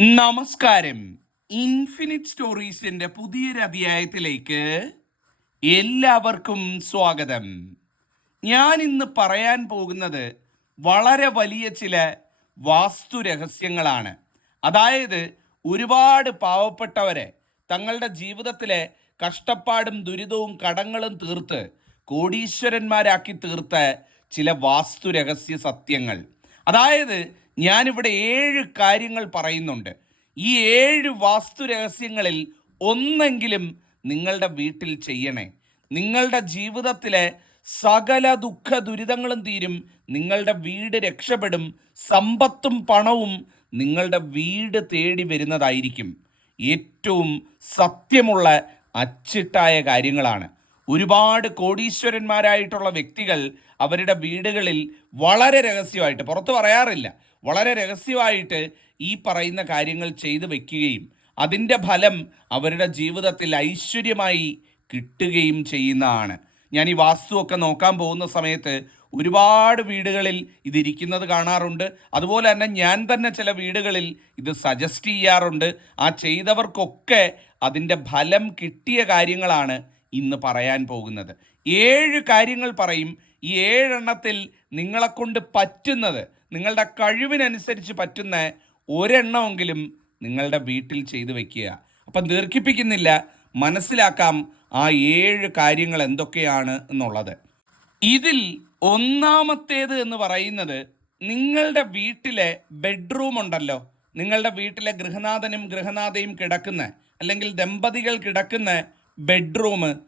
നമസ്കാരം. ഇൻഫിനിറ്റ് സ്റ്റോറീസിന്റെ പുതിയൊരു അധ്യായത്തിലേക്ക് എല്ലാവർക്കും സ്വാഗതം. ഞാൻ ഇന്ന് പറയാൻ പോകുന്നത് വളരെ വലിയ ചില വാസ്തു രഹസ്യങ്ങളാണ്. അതായത് ഒരുപാട് പാവപ്പെട്ടവരെ തങ്ങളുടെ ജീവിതത്തിലെ കഷ്ടപ്പാടും ദുരിതവും കടങ്ങളും തീർത്ത് കോടീശ്വരന്മാരാക്കി തീർത്ത ചില വാസ്തു രഹസ്യ സത്യങ്ങൾ. അതായത് ഞാനിവിടെ ഏഴ് കാര്യങ്ങൾ പറയുന്നുണ്ട്. ഈ ഏഴ് വാസ്തു രഹസ്യങ്ങളിൽ ഒന്നെങ്കിലും നിങ്ങളുടെ വീട്ടിൽ ചെയ്യണേ. നിങ്ങളുടെ ജീവിതത്തിലെ സകല ദുഃഖ ദുരിതങ്ങളും തീരും. നിങ്ങളുടെ വീട് രക്ഷപ്പെടും. സമ്പത്തും പണവും നിങ്ങളുടെ വീട് തേടി വരുന്നതായിരിക്കും. ഏറ്റവും സത്യമുള്ള അച്ചിട്ടായ കാര്യങ്ങളാണ്. ഒരുപാട് കോടീശ്വരന്മാരായിട്ടുള്ള വ്യക്തികൾ അവരുടെ വീടുകളിൽ വളരെ രഹസ്യമായിട്ട് പുറത്ത് പറയാറില്ല വളരെ രഹസ്യമായിട്ട് ഈ പറയുന്ന കാര്യങ്ങൾ ചെയ്തു വെക്കുകയും അതിന്റെ ഫലം അവരുടെ ജീവിതത്തിൽ ഐശ്വര്യമായി കിട്ടുകയും ചെയ്യുന്നതാണ്. ഞാൻ ഈ വാസ്തുവൊക്കെ നോക്കാൻ പോകുന്ന സമയത്ത് ഒരുപാട് വീടുകളിൽ ഇതിരിക്കുന്നത് കാണാറുണ്ട്. അതുപോലെ തന്നെ ഞാൻ തന്നെ ചില വീടുകളിൽ ഇത് സജസ്റ്റ് ചെയ്യാറുണ്ട്. ആ ചെയ്തവർക്കൊക്കെ അതിന്റെ ഫലം കിട്ടിയ കാര്യങ്ങളാണ് ഇന്ന് പറയാൻ പോകുന്നത്. ഏഴ് കാര്യങ്ങൾ പറയും. ഈ ഏഴെണ്ണത്തിൽ നിങ്ങളെക്കൊണ്ട് പറ്റുന്നത് നിങ്ങളുടെ കഴിവിനനുസരിച്ച് പറ്റുന്ന ഒരെണ്ണമെങ്കിലും നിങ്ങളുടെ വീട്ടിൽ ചെയ്തു വയ്ക്കുക അപ്പം ദീർഘിപ്പിക്കുന്നില്ല. മനസ്സിലാക്കാം ആ ഏഴ് കാര്യങ്ങൾ എന്തൊക്കെയാണ് എന്നുള്ളത്. ഇതിൽ ഒന്നാമത്തേത് എന്ന് പറയുന്നത് നിങ്ങളുടെ വീട്ടിലെ ബെഡ്റൂം ഉണ്ടല്ലോ. നിങ്ങളുടെ വീട്ടിലെ ഗൃഹനാഥനും ഗൃഹനാഥയും കിടക്കുന്ന അല്ലെങ്കിൽ ദമ്പതികൾ കിടക്കുന്ന ബെഡ്റൂം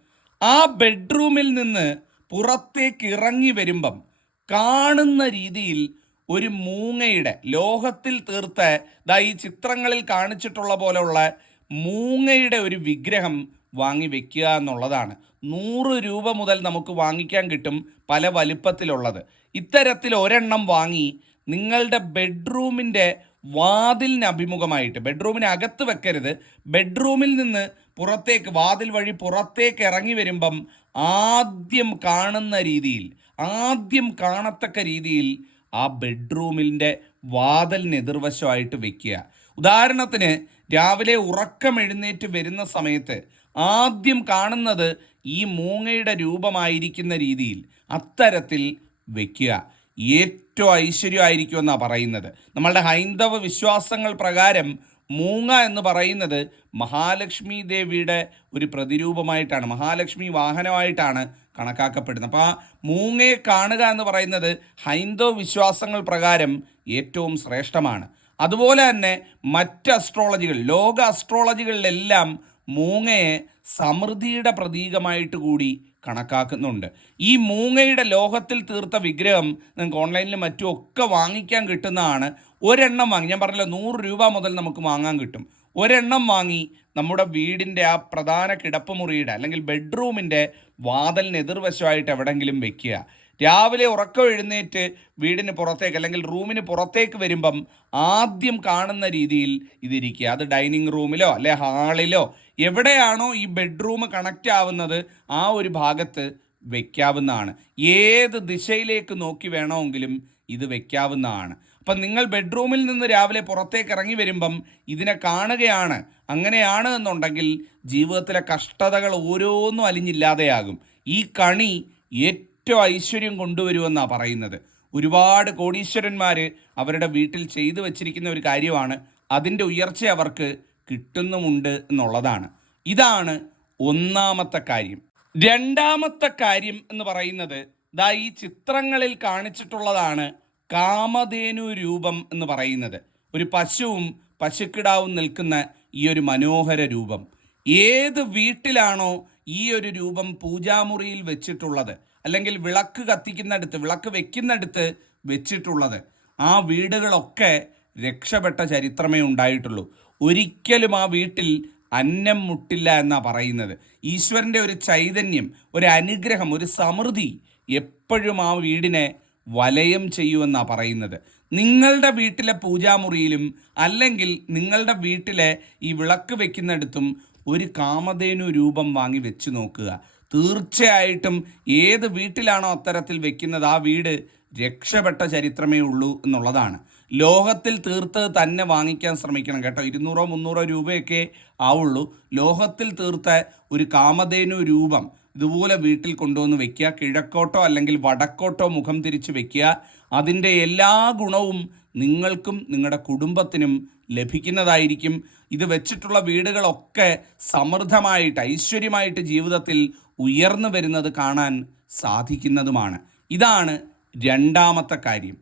ആ ബെഡ്റൂമിൽ നിന്ന് പുറത്തേക്ക് ഇറങ്ങി വരുമ്പം കാണുന്ന രീതിയിൽ ഒരു മൂങ്ങയുടെ ലോഹത്തിൽ തീർത്ത ദാ ഈ ചിത്രങ്ങളിൽ കാണിച്ചിട്ടുള്ള പോലെയുള്ള മൂങ്ങയുടെ ഒരു വിഗ്രഹം വാങ്ങി വെക്കുക എന്നുള്ളതാണ്. നൂറ് രൂപ മുതൽ നമുക്ക് വാങ്ങിക്കാൻ കിട്ടും പല വലിപ്പത്തിലുള്ളത്. ഇത്തരത്തിൽ ഒരെണ്ണം വാങ്ങി നിങ്ങളുടെ ബെഡ്റൂമിന്റെ വാതിലിന് അഭിമുഖമായിട്ട് ബെഡ്റൂമിന് അകത്ത് വെക്കരുത്. ബെഡ്റൂമിൽ നിന്ന് പുറത്തേക്ക് വാതിൽ വഴി പുറത്തേക്ക് ഇറങ്ങി വരുമ്പം ആദ്യം കാണുന്ന രീതിയിൽ ആദ്യം കാണത്തക്ക രീതിയിൽ ആ ബെഡ്റൂമിന്റെ വാതിലിന് എതിർവശമായിട്ട് വെക്കുക. ഉദാഹരണത്തിന് രാവിലെ ഉറക്കം എഴുന്നേറ്റ് വരുന്ന സമയത്ത് ആദ്യം കാണുന്നത് ഈ മൂങ്ങയുടെ രൂപമായിരിക്കുന്ന രീതിയിൽ അത്തരത്തിൽ വെക്കുക. ഏറ്റവും ഐശ്വര്യമായിരിക്കുമെന്നാണ് പറയുന്നത്. നമ്മളുടെ ഹൈന്ദവ വിശ്വാസങ്ങൾ പ്രകാരം മൂങ്ങ എന്ന് പറയുന്നത് മഹാലക്ഷ്മി ദേവിയുടെ ഒരു പ്രതിരൂപമായിട്ടാണ് മഹാലക്ഷ്മി വാഹനമായിട്ടാണ് കണക്കാക്കപ്പെടുന്നത് അപ്പോൾ ആ മൂങ്ങയെ കാണുക എന്ന് പറയുന്നത് ഹൈന്ദവ വിശ്വാസങ്ങൾ പ്രകാരം ഏറ്റവും ശ്രേഷ്ഠമാണ്. അതുപോലെ തന്നെ മറ്റ് അസ്ട്രോളജികൾ ലോക അസ്ട്രോളജികളിലെല്ലാം മൂങ്ങയെ സമൃദ്ധിയുടെ പ്രതീകമായിട്ട് കൂടി കണക്കാക്കുന്നുണ്ട്. ഈ മൂങ്ങയുടെ ലോഹത്തിൽ തീർത്ത വിഗ്രഹം നിങ്ങൾക്ക് ഓൺലൈനിൽ മറ്റും ഒക്കെ വാങ്ങിക്കാൻ കിട്ടുന്നതാണ്. ഒരെണ്ണം വാങ്ങി. ഞാൻ പറഞ്ഞല്ലോ നൂറ് രൂപ മുതൽ നമുക്ക് വാങ്ങാൻ കിട്ടും. ഒരെണ്ണം വാങ്ങി നമ്മുടെ വീടിന്റെ ആ പ്രധാന കിടപ്പുമുറിയുടെ അല്ലെങ്കിൽ ബെഡ്റൂമിന്റെ വാതിലിന് എതിർവശമായിട്ട് എവിടെങ്കിലും വെക്കുക. രാവിലെ ഉറക്കം എഴുന്നേറ്റ് വീടിന് പുറത്തേക്ക് അല്ലെങ്കിൽ റൂമിന് പുറത്തേക്ക് വരുമ്പം ആദ്യം കാണുന്ന രീതിയിൽ ഇതിരിക്കുക. അത് ഡൈനിങ് റൂമിലോ അല്ലെ ഹാളിലോ എവിടെയാണോ ഈ ബെഡ്റൂം കണക്റ്റ് ആവുന്നത് ആ ഒരു ഭാഗത്ത് വെക്കാവുന്നതാണ്. ഏത് ദിശയിലേക്ക് നോക്കി വേണമെങ്കിലും ഇത് വെക്കാവുന്നതാണ്. അപ്പം നിങ്ങൾ ബെഡ്റൂമിൽ നിന്ന് രാവിലെ പുറത്തേക്ക് ഇറങ്ങി വരുമ്പം ഇതിനെ കാണുകയാണ്. അങ്ങനെയാണ് എന്നുണ്ടെങ്കിൽ ജീവിതത്തിലെ കഷ്ടതകൾ ഓരോന്നും അലിഞ്ഞില്ലാതെയാകും. ഈ കണി ഏറ്റവും ഐശ്വര്യം കൊണ്ടുവരുമെന്നാണ് പറയുന്നത്. ഒരുപാട് കോടീശ്വരന്മാർ അവരുടെ വീട്ടിൽ ചെയ്തു വച്ചിരിക്കുന്ന ഒരു കാര്യമാണ് അതിന്റെ ഉയർച്ച അവർക്ക് കിട്ടുന്നുമുണ്ട് എന്നുള്ളതാണ്. ഇതാണ് ഒന്നാമത്തെ കാര്യം. രണ്ടാമത്തെ കാര്യം എന്ന് പറയുന്നത് ദാ ഈ ചിത്രങ്ങളിൽ കാണിച്ചിട്ടുള്ളതാണ് കാമധേനു രൂപം എന്ന് പറയുന്നത്. ഒരു പശുവും പശുക്കിടാവും നിൽക്കുന്ന ഈ ഒരു മനോഹര രൂപം. ഏത് വീട്ടിലാണോ ഈ ഒരു രൂപം പൂജാമുറിയിൽ വെച്ചിട്ടുള്ളത്? അല്ലെങ്കിൽ വിളക്ക് കത്തിക്കുന്നിടത്ത് വിളക്ക് വെക്കുന്നിടത്ത് വെച്ചിട്ടുള്ളത്? ആ വീടുകളൊക്കെ രക്ഷപ്പെട്ട ചരിത്രമേ ഉണ്ടായിട്ടുള്ളൂ. ഒരിക്കലും ആ വീട്ടിൽ അന്നം മുട്ടില്ല എന്നാണ് പറയുന്നത്. ഈശ്വരന്റെ ഒരു ചൈതന്യം ഒരു അനുഗ്രഹം ഒരു സമൃദ്ധി എപ്പോഴും ആ വീടിനെ വലയം ചെയ്യുമെന്നാണ് പറയുന്നത്. നിങ്ങളുടെ വീട്ടിലെ പൂജാമുറിയിലും അല്ലെങ്കിൽ നിങ്ങളുടെ വീട്ടിലെ ഈ വിളക്ക് വെക്കുന്നിടത്തും ഒരു കാമധേനു രൂപം വാങ്ങി വെച്ച് നോക്കുക. തീർച്ചയായിട്ടും ഏത് വീട്ടിലാണോ അത്തരത്തിൽ വെക്കുന്നത് ആ വീട് രക്ഷപ്പെട്ട ചരിത്രമേ ഉള്ളൂ എന്നുള്ളതാണ്. ലോഹത്തിൽ തീർത്ത് തന്നെ വാങ്ങിക്കാൻ ശ്രമിക്കണം കേട്ടോ. ഇരുന്നൂറോ മുന്നൂറോ രൂപയൊക്കെ ആവുള്ളൂ. ലോഹത്തിൽ തീർത്ത ഒരു കാമധേനു രൂപം ഇതുപോലെ വീട്ടിൽ കൊണ്ടുവന്ന് വെക്കുക. കിഴക്കോട്ടോ അല്ലെങ്കിൽ വടക്കോട്ടോ മുഖം തിരിച്ച് വെക്കുക. അതിന്റെ എല്ലാ ഗുണവും നിങ്ങൾക്കും നിങ്ങളുടെ കുടുംബത്തിനും ലഭിക്കുന്നതായിരിക്കും. ഇത് വെച്ചിട്ടുള്ള വീടുകളൊക്കെ സമൃദ്ധമായിട്ട് ഐശ്വര്യമായിട്ട് ജീവിതത്തിൽ ഉയർന്നു വരുന്നത് കാണാൻ സാധിക്കുന്നതുമാണ്. ഇതാണ് രണ്ടാമത്തെ കാര്യം.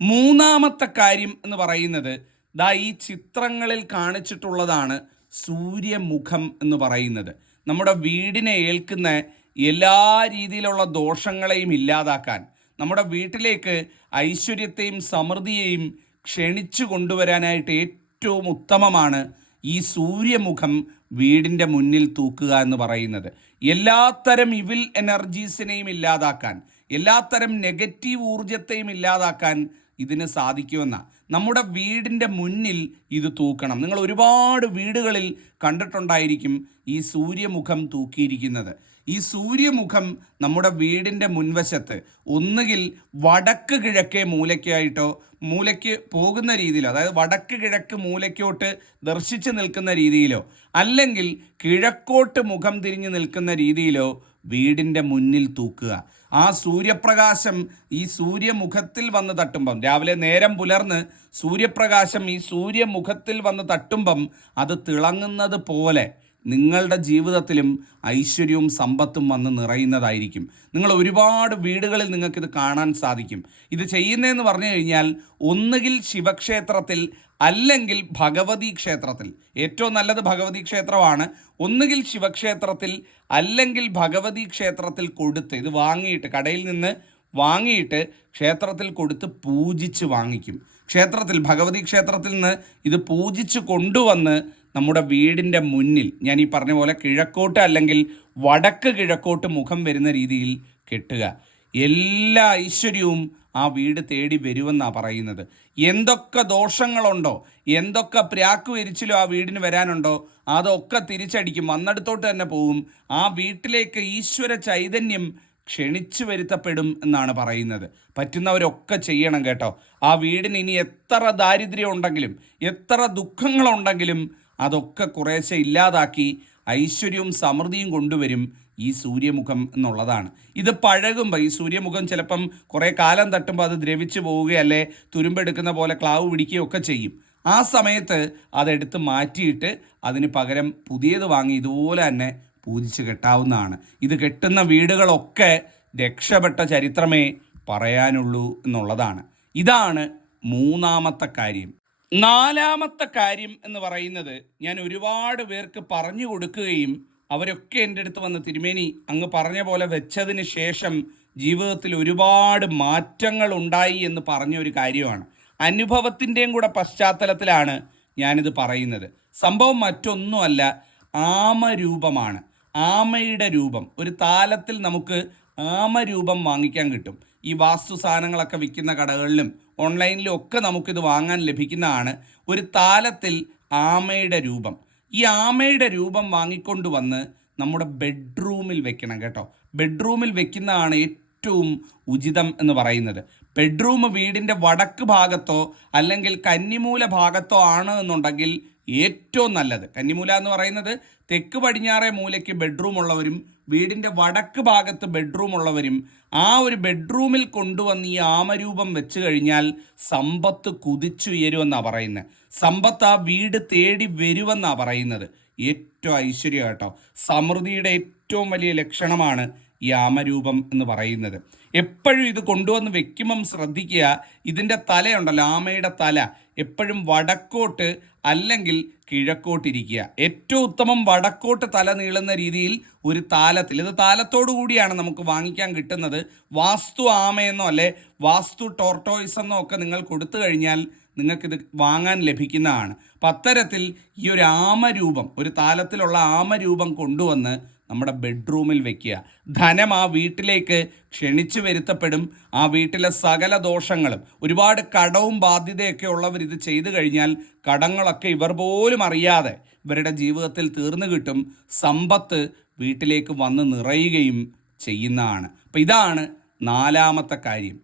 മൂന്നാമത്തെ കാര്യം എന്ന് പറയുന്നത് ദാ ഈ ചിത്രങ്ങളിൽ കാണിച്ചിട്ടുള്ളതാണ് സൂര്യമുഖം എന്ന് പറയുന്നത്. നമ്മുടെ വീടിനെ ഏൽക്കുന്ന എല്ലാ രീതിയിലുള്ള ദോഷങ്ങളെയും ഇല്ലാതാക്കാൻ നമ്മുടെ വീട്ടിലേക്ക് ഐശ്വര്യത്തെയും സമൃദ്ധിയെയും ക്ഷണിച്ചു കൊണ്ടുവരാനായിട്ട് ഏറ്റവും ഉത്തമമാണ് ഈ സൂര്യമുഖം വീടിന്റെ മുന്നിൽ തൂക്കുക എന്ന് പറയുന്നത്. എല്ലാത്തരം ഇവിൽ എനർജീസിനെയും ഇല്ലാതാക്കാൻ എല്ലാത്തരം നെഗറ്റീവ് ഊർജത്തെയും ഇല്ലാതാക്കാൻ ഇതിന് സാധിക്കുമെന്ന നമ്മുടെ വീടിന്റെ മുന്നിൽ ഇത് തൂക്കണം. നിങ്ങൾ ഒരുപാട് വീടുകളിൽ കണ്ടിട്ടുണ്ടായിരിക്കും ഈ സൂര്യമുഖം തൂക്കിയിരിക്കുന്നത്. ഈ സൂര്യമുഖം നമ്മുടെ വീടിന്റെ മുൻവശത്ത് ഒന്നുകിൽ വടക്ക് കിഴക്കേ മൂലയ്ക്കായിട്ടോ മൂലയ്ക്ക് പോകുന്ന രീതിയിലോ അതായത് വടക്ക് കിഴക്ക് മൂലയ്ക്കോട്ട് ദർശിച്ച് നിൽക്കുന്ന രീതിയിലോ അല്ലെങ്കിൽ കിഴക്കോട്ട് മുഖം തിരിഞ്ഞ് നിൽക്കുന്ന രീതിയിലോ വീടിന്റെ മുന്നിൽ തൂക്കുക. ആ സൂര്യപ്രകാശം ഈ സൂര്യമുഖത്തിൽ വന്ന് തട്ടുമ്പം. രാവിലെ നേരം പുലർന്ന് സൂര്യപ്രകാശം ഈ സൂര്യമുഖത്തിൽ വന്ന് തട്ടുമ്പം അത് തിളങ്ങുന്നത് പോലെ നിങ്ങളുടെ ജീവിതത്തിലും ഐശ്വര്യവും സമ്പത്തും വന്ന് നിറയുന്നതായിരിക്കും. നിങ്ങൾ ഒരുപാട് വീടുകളിൽ നിങ്ങൾക്കിത് കാണാൻ സാധിക്കും. ഇത് ചെയ്യുന്നതെന്ന് പറഞ്ഞു കഴിഞ്ഞാൽ ഒന്നുകിൽ ശിവക്ഷേത്രത്തിൽ അല്ലെങ്കിൽ ഭഗവതി ക്ഷേത്രത്തിൽ. ഏറ്റവും നല്ലത് ഭഗവതി ക്ഷേത്രമാണ്. ഒന്നുകിൽ ശിവക്ഷേത്രത്തിൽ അല്ലെങ്കിൽ ഭഗവതി ക്ഷേത്രത്തിൽ കൊടുത്ത് ഇത് വാങ്ങിയിട്ട് കടയിൽ നിന്ന് വാങ്ങിയിട്ട് ക്ഷേത്രത്തിൽ കൊടുത്ത് പൂജിച്ച് വാങ്ങിക്കും. ക്ഷേത്രത്തിൽ ഭഗവതി ക്ഷേത്രത്തിൽ നിന്ന് ഇത് പൂജിച്ച് കൊണ്ടുവന്ന് നമ്മുടെ വീടിന്റെ മുന്നിൽ ഞാൻ ഈ പറഞ്ഞ പോലെ കിഴക്കോട്ട് അല്ലെങ്കിൽ വടക്ക് കിഴക്കോട്ട് മുഖം വരുന്ന രീതിയിൽ കെട്ടുക. എല്ലാ ഐശ്വര്യവും ആ വീട് തേടി വരുമെന്നാണ് പറയുന്നത്. എന്തൊക്കെ ദോഷങ്ങളുണ്ടോ? എന്തൊക്കെ പ്രാക്ക് വരിച്ചിലോ ആ വീടിന് വരാനുണ്ടോ? അതൊക്കെ തിരിച്ചടിക്കും. വന്നിടത്തോട്ട് തന്നെ പോവും. ആ വീട്ടിലേക്ക് ഈശ്വര ചൈതന്യം ക്ഷണിച്ചു വരുത്തപ്പെടും എന്നാണ് പറയുന്നത്. പറ്റുന്നവരൊക്കെ ചെയ്യണം കേട്ടോ. ആ വീടിന് ഇനി എത്ര ദാരിദ്ര്യം ഉണ്ടെങ്കിലും എത്ര ദുഃഖങ്ങളുണ്ടെങ്കിലും അതൊക്കെ കുറേശ്ശെ ഇല്ലാതാക്കി ഐശ്വര്യവും സമൃദ്ധിയും കൊണ്ടുവരും ഈ സൂര്യമുഖം എന്നുള്ളതാണ്. ഇത് പഴകുമ്പോൾ ഈ സൂര്യമുഖം ചിലപ്പം കുറേ കാലം തട്ടുമ്പോൾ അത് ദ്രവിച്ചു പോവുകയല്ലേ തുരുമ്പെടുക്കുന്ന പോലെ ക്ലാവ് പിടിക്കുകയൊക്കെ ചെയ്യും. ആ സമയത്ത് അതെടുത്ത് മാറ്റിയിട്ട് അതിന് പകരം പുതിയത് വാങ്ങി ഇതുപോലെ തന്നെ പൂജിച്ച് കെട്ടാവുന്നതാണ്. ഇത് കെട്ടുന്ന വീടുകളൊക്കെ രക്ഷപ്പെട്ട ചരിത്രമേ പറയാനുള്ളൂ എന്നുള്ളതാണ്. ഇതാണ് മൂന്നാമത്തെ കാര്യം. നാലാമത്തെ കാര്യം എന്ന് പറയുന്നത് ഞാൻ ഒരുപാട് പേർക്ക് പറഞ്ഞു കൊടുക്കുകയും അവരൊക്കെ എന്റെ അടുത്ത് വന്ന് തിരുമേനി അങ്ങ് പറഞ്ഞ പോലെ വെച്ചതിന് ശേഷം ജീവിതത്തിൽ ഒരുപാട് മാറ്റങ്ങൾ ഉണ്ടായി എന്ന് പറഞ്ഞ ഒരു കാര്യമാണ്. അനുഭവത്തിന്റെയും കൂടെ പശ്ചാത്തലത്തിലാണ് ഞാനിത് പറയുന്നത്. സംഭവം മറ്റൊന്നുമല്ല ആമരൂപമാണ്. ആമയുടെ രൂപം. ഒരു താലത്തിൽ നമുക്ക് ആമരൂപം വാങ്ങിക്കാൻ കിട്ടും. ഈ വാസ്തു സാധനങ്ങളൊക്കെ വിൽക്കുന്ന കടകളിലും ഓൺലൈനിലും ഒക്കെ നമുക്കിത് വാങ്ങാൻ ലഭിക്കുന്നതാണ് ഒരു താലത്തിൽ ആമയുടെ രൂപം. ഈ ആമയുടെ രൂപം വാങ്ങിക്കൊണ്ട് വന്ന് നമ്മുടെ ബെഡ്റൂമിൽ വെക്കണം കേട്ടോ. ബെഡ്റൂമിൽ വെക്കുന്നതാണ് ഏറ്റവും ഉചിതം എന്ന് പറയുന്നത്. ബെഡ്റൂം വീടിന്റെ വടക്ക് ഭാഗത്തോ അല്ലെങ്കിൽ കന്നിമൂല ഭാഗത്തോ ആണ് എന്നുണ്ടെങ്കിൽ ഏറ്റവും നല്ലത്. കന്നിമൂല എന്ന് പറയുന്നത് തെക്ക് പടിഞ്ഞാറേ മൂലയ്ക്ക് ബെഡ്റൂം ഉള്ളവരും വീടിന്റെ വടക്ക് ഭാഗത്ത് ബെഡ്റൂം ഉള്ളവരും ആ ഒരു ബെഡ്റൂമിൽ കൊണ്ടുവന്ന് ഈ ആമരൂപം വെച്ച് കഴിഞ്ഞാൽ സമ്പത്ത് കുതിച്ചുയരുമെന്നാണ് പറയുന്നത്. സമ്പത്ത് ആ വീട് തേടി വരുമെന്നാണ് പറയുന്നത്. ഏറ്റവും ഐശ്വര്യം കേട്ടോ. സമൃദ്ധിയുടെ ഏറ്റവും വലിയ ലക്ഷണമാണ് ഈ ആമരൂപം എന്ന് പറയുന്നത്. എപ്പോഴും ഇത് കൊണ്ടുവന്ന് വെക്കുമ്പം ശ്രദ്ധിക്കുക ഇതിന്റെ തലയുണ്ടല്ലോ ആമയുടെ തല. എപ്പോഴും വടക്കോട്ട് അല്ലെങ്കിൽ കിഴക്കോട്ടിരിക്കുക. ഏറ്റവും ഉത്തമം വടക്കോട്ട് തല നീളുന്ന രീതിയിൽ ഒരു താലത്തിൽ. ഇത് താലത്തോടു കൂടിയാണ് നമുക്ക് വാങ്ങിക്കാൻ കിട്ടുന്നത്. വാസ്തു ആമയെന്നോ അല്ലെ വാസ്തു ടോർട്ടോയ്സ് എന്നോ ഒക്കെ നിങ്ങൾ കൊടുത്തു കഴിഞ്ഞാൽ നിങ്ങൾക്കിത് വാങ്ങാൻ ലഭിക്കുന്നതാണ്. അപ്പം അത്തരത്തിൽ ഈ ഒരു ആമരൂപം ഒരു താലത്തിലുള്ള ആമരൂപം കൊണ്ടുവന്ന് നമ്മുടെ ബെഡ്റൂമിൽ വെക്കുക. ധനം ആ വീട്ടിലേക്ക് ക്ഷണിച്ചു വരുത്തപ്പെടും. ആ വീട്ടിലെ സകല ദോഷങ്ങളും ഒരുപാട് കടവും ബാധ്യതയൊക്കെ ഉള്ളവർ ഇത് ചെയ്തു കഴിഞ്ഞാൽ കടങ്ങളൊക്കെ ഇവർ പോലും അറിയാതെ ഇവരുടെ ജീവിതത്തിൽ തീർന്നു കിട്ടും. സമ്പത്ത് വീട്ടിലേക്ക് വന്ന് നിറയുകയും ചെയ്യുന്നതാണ്. അപ്പം ഇതാണ് നാലാമത്തെ കാര്യം.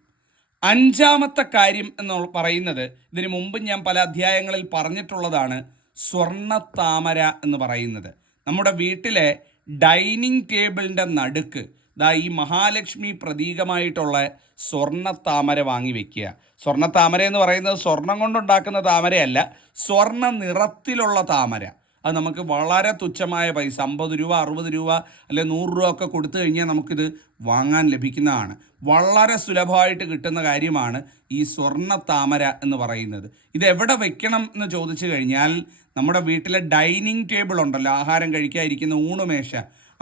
അഞ്ചാമത്തെ കാര്യം എന്ന് പറയുന്നത് ഇതിനു മുമ്പ് ഞാൻ പല അധ്യായങ്ങളിൽ പറഞ്ഞിട്ടുള്ളതാണ് സ്വർണ താമര എന്ന് പറയുന്നത്. നമ്മുടെ വീട്ടിലെ ഡൈനിങ് ടേബിളിന്റെ നടുക്ക്. ദാ ഈ മഹാലക്ഷ്മി പ്രതീകമായിട്ടുള്ള സ്വർണ താമര വാങ്ങി വെക്കുക. സ്വർണ താമര എന്ന് പറയുന്നത് സ്വർണം കൊണ്ടുണ്ടാക്കുന്ന താമരയല്ല സ്വർണ നിറത്തിലുള്ള താമര. അത് നമുക്ക് വളരെ തുച്ഛമായ പൈസ അമ്പത് രൂപ അറുപത് രൂപ അല്ലെ നൂറ് രൂപ ഒക്കെ കൊടുത്തു കഴിഞ്ഞാൽ നമുക്കിത് വാങ്ങാൻ ലഭിക്കുന്നതാണ്. വളരെ സുലഭമായിട്ട് കിട്ടുന്ന കാര്യമാണ് ഈ സ്വർണ താമര എന്ന് പറയുന്നത്. ഇത് എവിടെ വെക്കണം എന്ന് ചോദിച്ചു കഴിഞ്ഞാൽ നമ്മുടെ വീട്ടിലെ ഡൈനിങ് ടേബിൾ ഉണ്ടല്ലോ ആഹാരം കഴിക്കാതിരിക്കുന്ന ഊണുമേശ.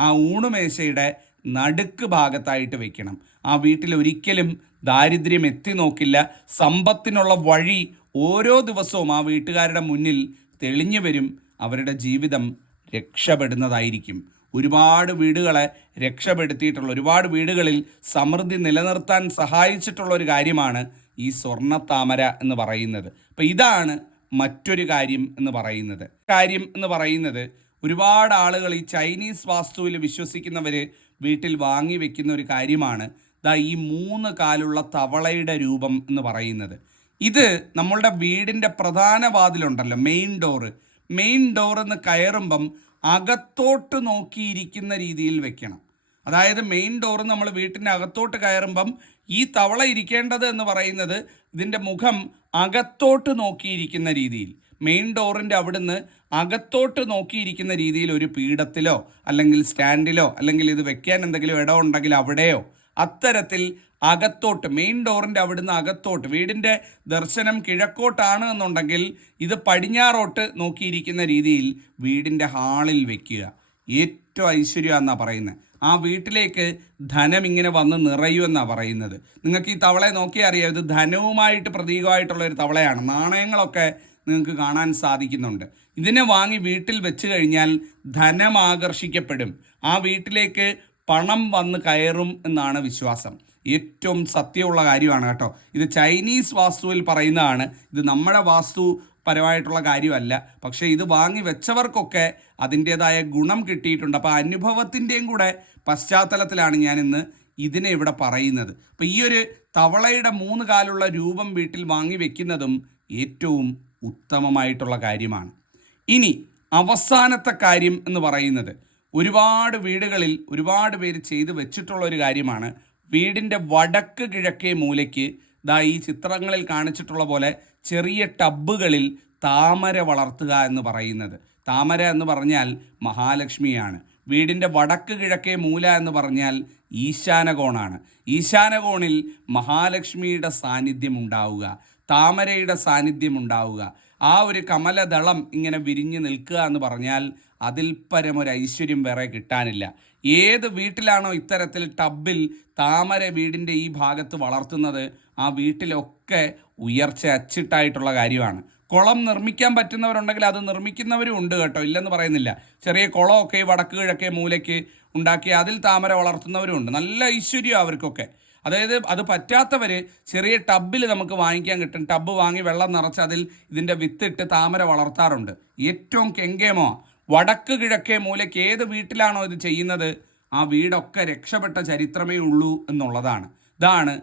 ആ ഊണുമേശയുടെ നടുക്ക് ഭാഗത്തായിട്ട് വെക്കണം. ആ വീട്ടിൽ ഒരിക്കലും ദാരിദ്ര്യം എത്തി നോക്കില്ല. സമ്പത്തിനുള്ള വഴി ഓരോ ദിവസവും ആ വീട്ടുകാരുടെ മുന്നിൽ തെളിഞ്ഞു വരും. അവരുടെ ജീവിതം രക്ഷപ്പെടുന്നതായിരിക്കും. ഒരുപാട് വീടുകളെ രക്ഷപ്പെടുത്തിയിട്ടുള്ള ഒരുപാട് വീടുകളിൽ സമൃദ്ധി നിലനിർത്താൻ സഹായിച്ചിട്ടുള്ള ഒരു കാര്യമാണ് ഈ സ്വർണ താമര എന്ന് പറയുന്നത്. അപ്പം ഇതാണ് മറ്റൊരു കാര്യം എന്ന് പറയുന്നത്. കാര്യം എന്ന് പറയുന്നത് ഒരുപാട് ആളുകൾ ഈ ചൈനീസ് വാസ്തുവിൽ വിശ്വസിക്കുന്നവർ വീട്ടിൽ വാങ്ങി വെക്കുന്ന ഒരു കാര്യമാണ്. ദാ ഈ മൂന്ന് കാലുള്ള തവളയുടെ രൂപം എന്ന് പറയുന്നത്. ഇത് നമ്മളുടെ വീടിന്റെ പ്രധാന വാതിലുണ്ടല്ലോ മെയിൻ ഡോറ് മെയിൻ ഡോർ എന്ന് കയറുമ്പം അകത്തോട്ട് നോക്കിയിരിക്കുന്ന രീതിയിൽ വെക്കണം. അതായത് മെയിൻ ഡോർ നമ്മൾ വീട്ടിന്റെ അകത്തോട്ട് കയറുമ്പം ഈ തവള ഇരിക്കേണ്ടത് എന്ന് പറയുന്നത് ഇതിന്റെ മുഖം അകത്തോട്ട് നോക്കിയിരിക്കുന്ന രീതിയിൽ മെയിൻ ഡോറിന്റെ അവിടുന്ന് അകത്തോട്ട് നോക്കിയിരിക്കുന്ന രീതിയിൽ ഒരു പീഠത്തിലോ അല്ലെങ്കിൽ സ്റ്റാൻഡിലോ അല്ലെങ്കിൽ ഇത് വെക്കാൻ എന്തെങ്കിലും ഇടം ഉണ്ടെങ്കിൽ അവിടെയോ അത്തരത്തിൽ അകത്തോട്ട് മെയിൻ ഡോറിന്റെ അവിടുന്ന് അകത്തോട്ട് വീടിന്റെ ദർശനം കിഴക്കോട്ടാണ് എന്നുണ്ടെങ്കിൽ ഇത് പടിഞ്ഞാറോട്ട് നോക്കിയിരിക്കുന്ന രീതിയിൽ വീടിന്റെ ഹാളിൽ വെക്കുക. ഏറ്റവും ഐശ്വര്യം എന്നാണ് പറയുന്നത്. ആ വീട്ടിലേക്ക് ധനം ഇങ്ങനെ വന്ന് നിറയുമെന്നാണ് പറയുന്നത്. നിങ്ങൾക്ക് ഈ തവളയെ നോക്കിയാൽ അറിയാം ഇത് ധനവുമായിട്ട് പ്രതീകമായിട്ടുള്ള ഒരു തവളയാണ്. നാണയങ്ങളൊക്കെ നിങ്ങൾക്ക് കാണാൻ സാധിക്കുന്നുണ്ട്. ഇതിനെ വാങ്ങി വീട്ടിൽ വെച്ച് കഴിഞ്ഞാൽ ധനം ആകർഷിക്കപ്പെടും. ആ വീട്ടിലേക്ക് പണം വന്ന് കയറും എന്നാണ് വിശ്വാസം. ഏറ്റവും സത്യമുള്ള കാര്യമാണ് കേട്ടോ. ഇത് ചൈനീസ് വാസ്തുവിൽ പറയുന്നതാണ് ഇത് നമ്മുടെ വാസ്തു പരമായിട്ടുള്ള കാര്യമല്ല. പക്ഷേ ഇത് വാങ്ങി വെച്ചവർക്കൊക്കെ അതിന്റെതായ ഗുണം കിട്ടിയിട്ടുണ്ട്. അപ്പോൾ അനുഭവത്തിന്റെയും കൂടെ പശ്ചാത്തലത്തിലാണ് ഞാൻ ഇന്ന് ഇതിനെ ഇവിടെ പറയുന്നത്. അപ്പോൾ ഈ ഒരു തവളയുടെ മൂന്ന് കാലുള്ള രൂപം വീട്ടിൽ വാങ്ങി വെക്കുന്നതും ഏറ്റവും ഉത്തമമായിട്ടുള്ള കാര്യമാണ്. ഇനി അവസാനത്തെ കാര്യം എന്ന് പറയുന്നത് ഒരുപാട് വീടുകളിൽ ഒരുപാട് പേര് ചെയ്തു വെച്ചിട്ടുള്ള ഒരു കാര്യമാണ്. വീടിന്റെ വടക്ക് കിഴക്കേ മൂലയ്ക്ക് ദാ ഈ ചിത്രങ്ങളിൽ കാണിച്ചിട്ടുള്ള പോലെ ചെറിയ ടബ്ബുകളിൽ താമര വളർത്തുക എന്ന് പറയുന്നത്. താമര എന്ന് പറഞ്ഞാൽ മഹാലക്ഷ്മിയാണ്. വീടിന്റെ വടക്ക് കിഴക്കേ മൂല എന്ന് പറഞ്ഞാൽ ഈശാനകോണാണ്. ഈശാനകോണിൽ മഹാലക്ഷ്മിയുടെ സാന്നിധ്യം ഉണ്ടാവുക താമരയുടെ സാന്നിധ്യം ഉണ്ടാവുക. ആ ഒരു കമലദളം ഇങ്ങനെ വിരിഞ്ഞു നിൽക്കുക എന്ന് പറഞ്ഞാൽ അതിൽ പരം ഒരു ഐശ്വര്യം വേറെ കിട്ടാനില്ല. ഏത് വീട്ടിലാണോ ഇത്തരത്തിൽ ടബിൽ താമര വീടിന്റെ ഈ ഭാഗത്ത് വളർത്തുന്നത് ആ വീട്ടിലൊക്കെ ഉയർച്ച അച്ചിട്ടായിട്ടുള്ള കാര്യമാണ്. കുളം നിർമ്മിക്കാൻ പറ്റുന്നവരുണ്ടെങ്കിൽ അത് നിർമ്മിക്കുന്നവരും ഉണ്ട് കേട്ടോ. ഇല്ലെന്ന് പറയുന്നില്ല. ചെറിയ കുളമൊക്കെ വടക്ക് കിഴക്കെ മൂലയ്ക്ക് ഉണ്ടാക്കി അതിൽ താമര വളർത്തുന്നവരും ഉണ്ട്. നല്ല ഐശ്വര്യം അവർക്കൊക്കെ. അതായത് അത് പറ്റാത്തവർ ചെറിയ ടബിൽ നമുക്ക് വാങ്ങിക്കാൻ കിട്ടും. ടബ് വാങ്ങി വെള്ളം നിറച്ച് അതിൽ ഇതിന്റെ വിത്തിട്ട് താമര വളർത്താറുണ്ട്. ഏറ്റവും കെങ്കേമോ വടക്ക് കിഴക്കേ മൂലയ്ക്ക് ഏത് വീട്ടിലാണോ ഇത് ചെയ്യുന്നത് ആ വീടൊക്കെ രക്ഷപ്പെട്ട ചരിത്രമേ ഉള്ളൂ എന്നുള്ളതാണ്. ഇതാണ്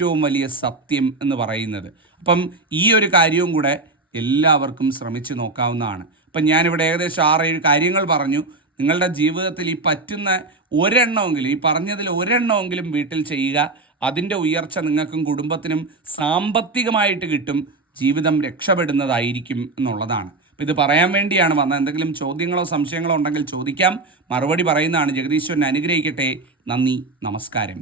ഏറ്റവും വലിയ സത്യം എന്ന് പറയുന്നത്. അപ്പം ഈ ഒരു കാര്യവും കൂടെ എല്ലാവർക്കും ശ്രമിച്ചു നോക്കാവുന്നതാണ്. അപ്പം ഞാനിവിടെ ഏകദേശം ആറേഴ് കാര്യങ്ങൾ പറഞ്ഞു. നിങ്ങളുടെ ജീവിതത്തിൽ ഈ പറ്റുന്ന ഒരെണ്ണമെങ്കിലും ഈ പറഞ്ഞതിൽ ഒരെണ്ണമെങ്കിലും വീട്ടിൽ ചെയ്യുക. അതിന്റെ ഉയർച്ച നിങ്ങൾക്കും കുടുംബത്തിനും സാമ്പത്തികമായിട്ട് കിട്ടും. ജീവിതം രക്ഷപ്പെടുന്നതായിരിക്കും എന്നുള്ളതാണ്. അപ്പോൾ ഇത് പറയാൻ വേണ്ടിയാണ് വന്നത്. എന്തെങ്കിലും ചോദ്യങ്ങളോ സംശയങ്ങളോ ഉണ്ടെങ്കിൽ ചോദിക്കാം. മറുപടി പറയുന്നതാണ് ജഗദീശ്വരൻ അനുഗ്രഹിക്കട്ടെ. നന്ദി. നമസ്കാരം.